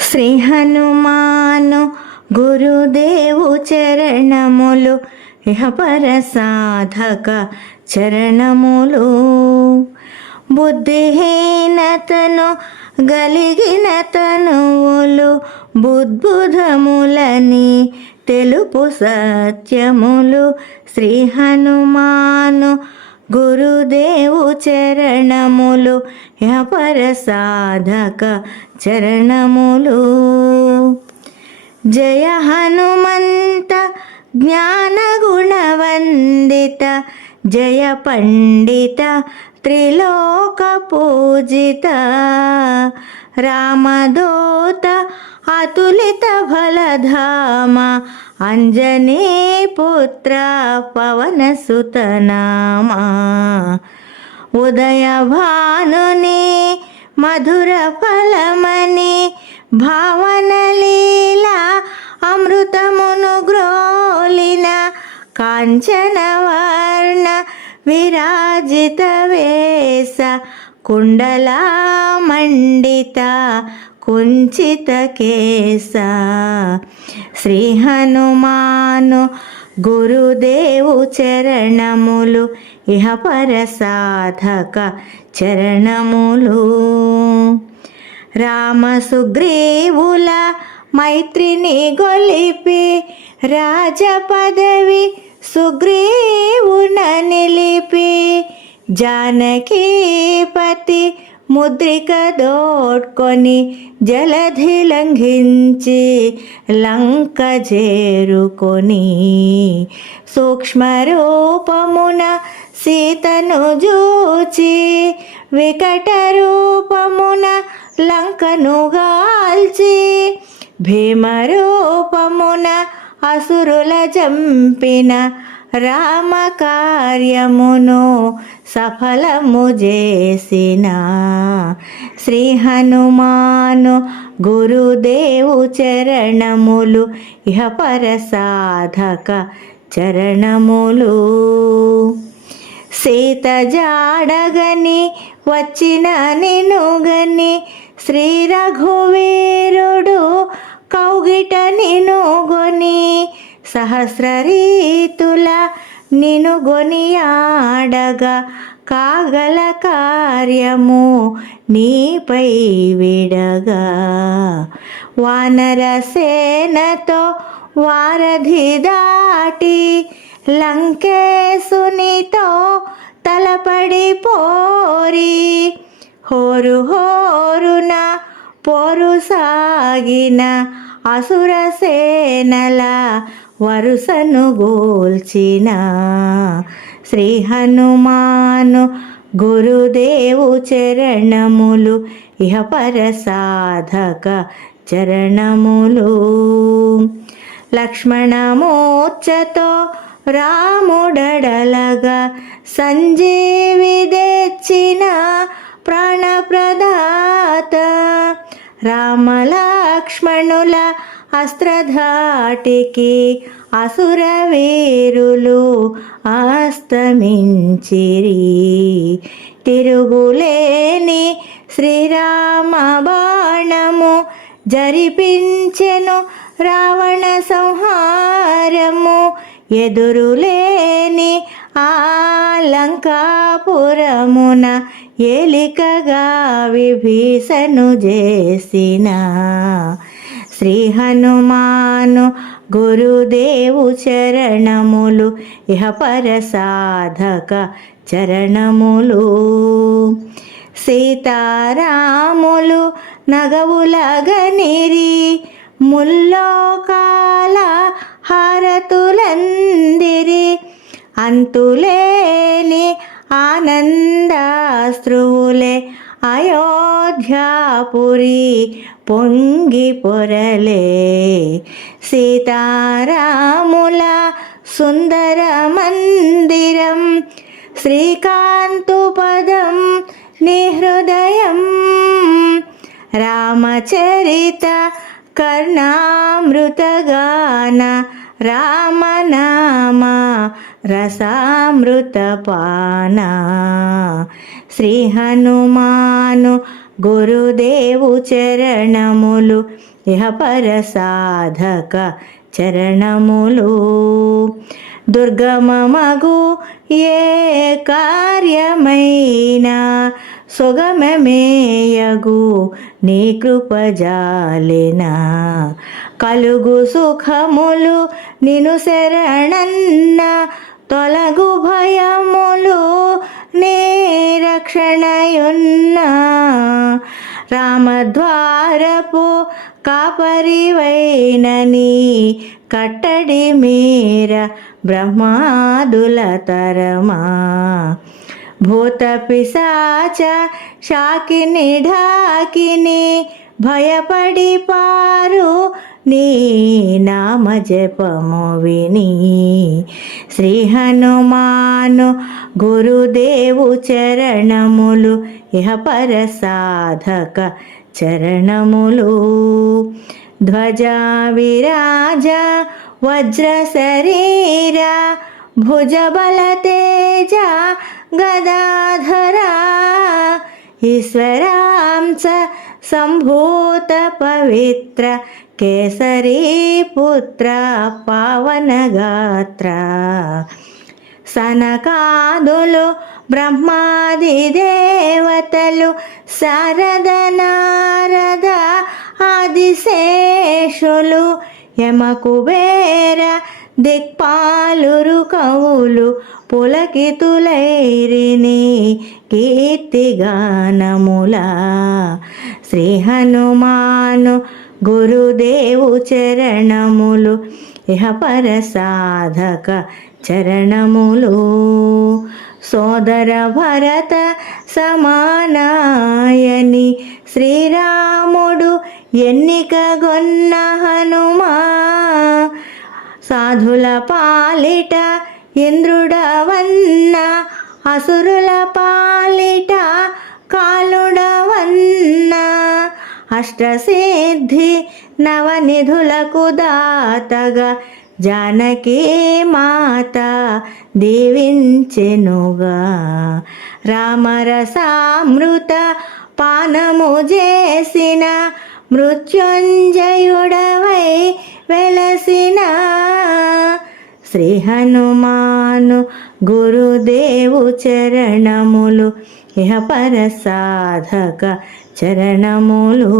శ్రీ హనుమాను గురుదేవు చరణములు ఇహపర సాధక చరణములు. బుద్ధిహీనతను గలిగిన తనువులు బుద్బుధములని తెలుపు సత్యములు. శ్రీ హనుమాను గురుదేవు చరణములు ఇహపర సాధక చరణములు. జయ హనుమంత జ్ఞాన గుణవందిత జయ పండిత త్రిలోక పూజిత రామదూత అతులిత బలధామ అంజనీ పుత్ర పవన సుత నామా. ఉదయ భానుని మధుర ఫలమని భావన లీలా అమృతమును గ్రోలిన కాంచన వర్ణ విరాజిత వేస కుండలా మండిత కుంచిత కేశ. శ్రీ హనుమాను గురుదేవు చరణములు ఇహపర సాధక చరణములు. రామ సుగ్రీవుల మైత్రిని గొలిపి రాజ పదవి సుగ్రీవున నిలిపి జానకీపతి ముద్రిక దోడ్కొని జలధి లంఘించి లంక చేరుకొని సూక్ష్మరూపమున సీతను జూచి వికట రూపమున లంకను గాల్చి భీమరూపమున అసురుల చంపిన రామ కార్యమును సఫలము చేసిన. శ్రీ హనుమాను గురుదేవు చరణములు ఇహపర సాధక చరణములు. సీత జాడగని వచ్చిన నినుగని శ్రీ రఘువీరుడు కౌగిట నినుగొని సహస్ర రీతుల నినుగొని ఆడగా కాగల కార్యము నీపై విడగా. వానర సేనతో వారధి దాటి లంకేశునితో తలపడి పోరి హోరు హోరున పోరు సాగిన అసుర సేనల వరుసను గోల్చిన. శ్రీ హనుమాను గురుదేవు చరణములు ఇహపర సాధక చరణములు. లక్ష్మణమూర్ఛతో రాముడడలగా సంజీవి తెచ్చిన ప్రాణప్రదాత రామలక్ష్మణుల అస్త్రధాటికి అసుర వీరులు అస్తమించిరి. తిరుగులేని శ్రీరామ బాణము జరిపించెను రావణ సంహారము. ఎదురులేని ఆ లంకాపురమున ఏలికగా విభీషణు చేసిన. శ్రీ హనుమాను గురుదేవు చరణములు ఇహపర సాధక చరణములు. సీతారాములు నగవులగనిరి ముల్లోకాల హారతులందిరి అంతులేని ఆనందాశ్రువులే అయోధ్యాపురి పొంగి పొరలే. సీతారాముల సుందర మందిరం శ్రీకాంతు పదం నిహృదయం. రామచరిత కర్ణామృతగాన రామనామ రసామృతపాన. శ్రీ హనుమాను గురుదేవు చరణములు ఇహపర సాధక చరణములు దుర్గమమగు ఏ కార్యమైనా సుగమమేయగు నీ కృపజాలిన కలుగు సుఖములు నిను శరణన్న తొలగు భయములు నీ రక్షణయున్నా రామద్వారపు కాపరివైనని కట్టడి మీర బ్రహ్మాదుల తరమా భూత పిశాచ శాకిని ఢాకిని భయపడి పారు నీ నామ జపము విని శ్రీ హనుమాను గురుదేవు చరణములు ఇహపర సాధక చరణములు ధ్వజ విరాజ వజ్ర శరీర భుజబల తేజ గదాధరా ఈశ్వరాంశ సంభూత పవిత్ర కేసరీ పుత్ర పావన గాత్ర సనకాదులు బ్రహ్మాది దేవతలు శారద నారద ఆదిశేషులు యమకుబేర దిక్పాలురు కవులు పులకితులైరిని కీర్తిగానములా శ్రీ హనుమాను గురుదేవు చరణములు ఇహపర సాధక చరణములు సోదర భరత సమానాయని శ్రీరాముడు ఎన్నికగొన్న హనుమా సాధుల పాలిట ఇంద్రుడవన్న అసురుల పాలిట కాలుడవన్న అష్టసిద్ధి నవనిధులకు దాతగా జానకీ మాత దీవించెనుగా రామరసామృత పానము చేసిన మృత్యుంజయుడవై వెలసిన శ్రీ హనుమాను గురుదేవు చరణములు ఇహపర సాధక చరణములు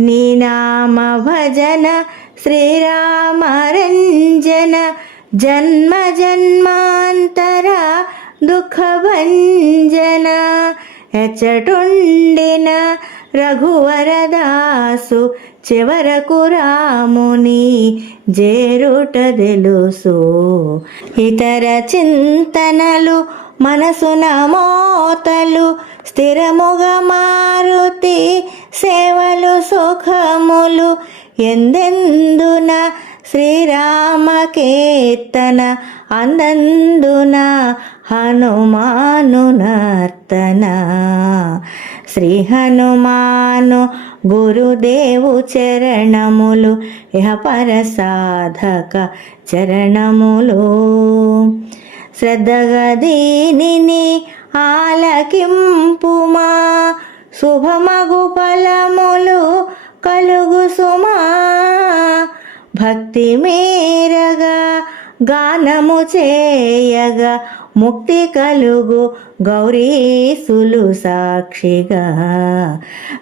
నీ నామ భజన శ్రీరామరంజన జన్మ జన్మాంతర దుఃఖభంజన ఎచ్చటుండిన రఘువరదాసు చివరకు రాముని జేరుట తెలుసు ఇతర చింతనలు మనసున మోతలు స్థిరముగా మారుతి సేవలు సుఖములు ఎందెందున శ్రీరామ కీర్తన అందందున హనుమాను నర్తన శ్రీ హనుమాను గురుదేవు చరణములు ఇహపర సాధక చరణములు శ్రద్ధగా దీనిని ఆలకింపుమా శుభమగు ఫలములు కలుగు సుమా భక్తి మీరగా గానము చేయగా ముక్తి కలుగు గౌరీసులు సాక్షిగా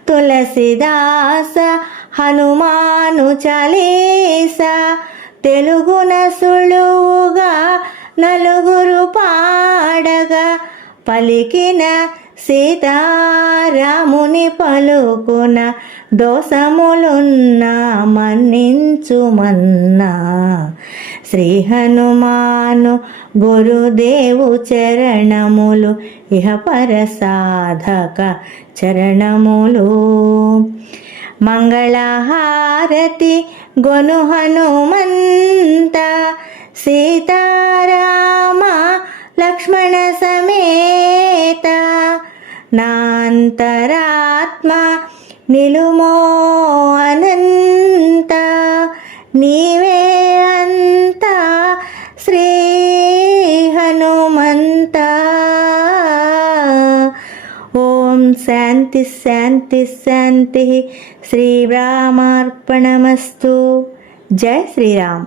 తులసిదాస హనుమాను చాలీస తెలుగున సులువుగా నలుగురు పాడగా పలికిన సీతారాముని పలుకున దోషములున్న మన్నించుమన్నా శ్రీ హనుమాను గురుదేవు చరణములు ఇహపర సాధక చరణములు మంగళహారతి గొను హనుమంత సీతారామ లక్ష్మణ సమేత నాంతరాత్మ నిలుమో అనంత నీవే అంత శ్రీ హనుమంత. ఓం శాంతి. శాంతి శాంతి. శ్రీరామార్పణమస్తు. జై శ్రీరామ్.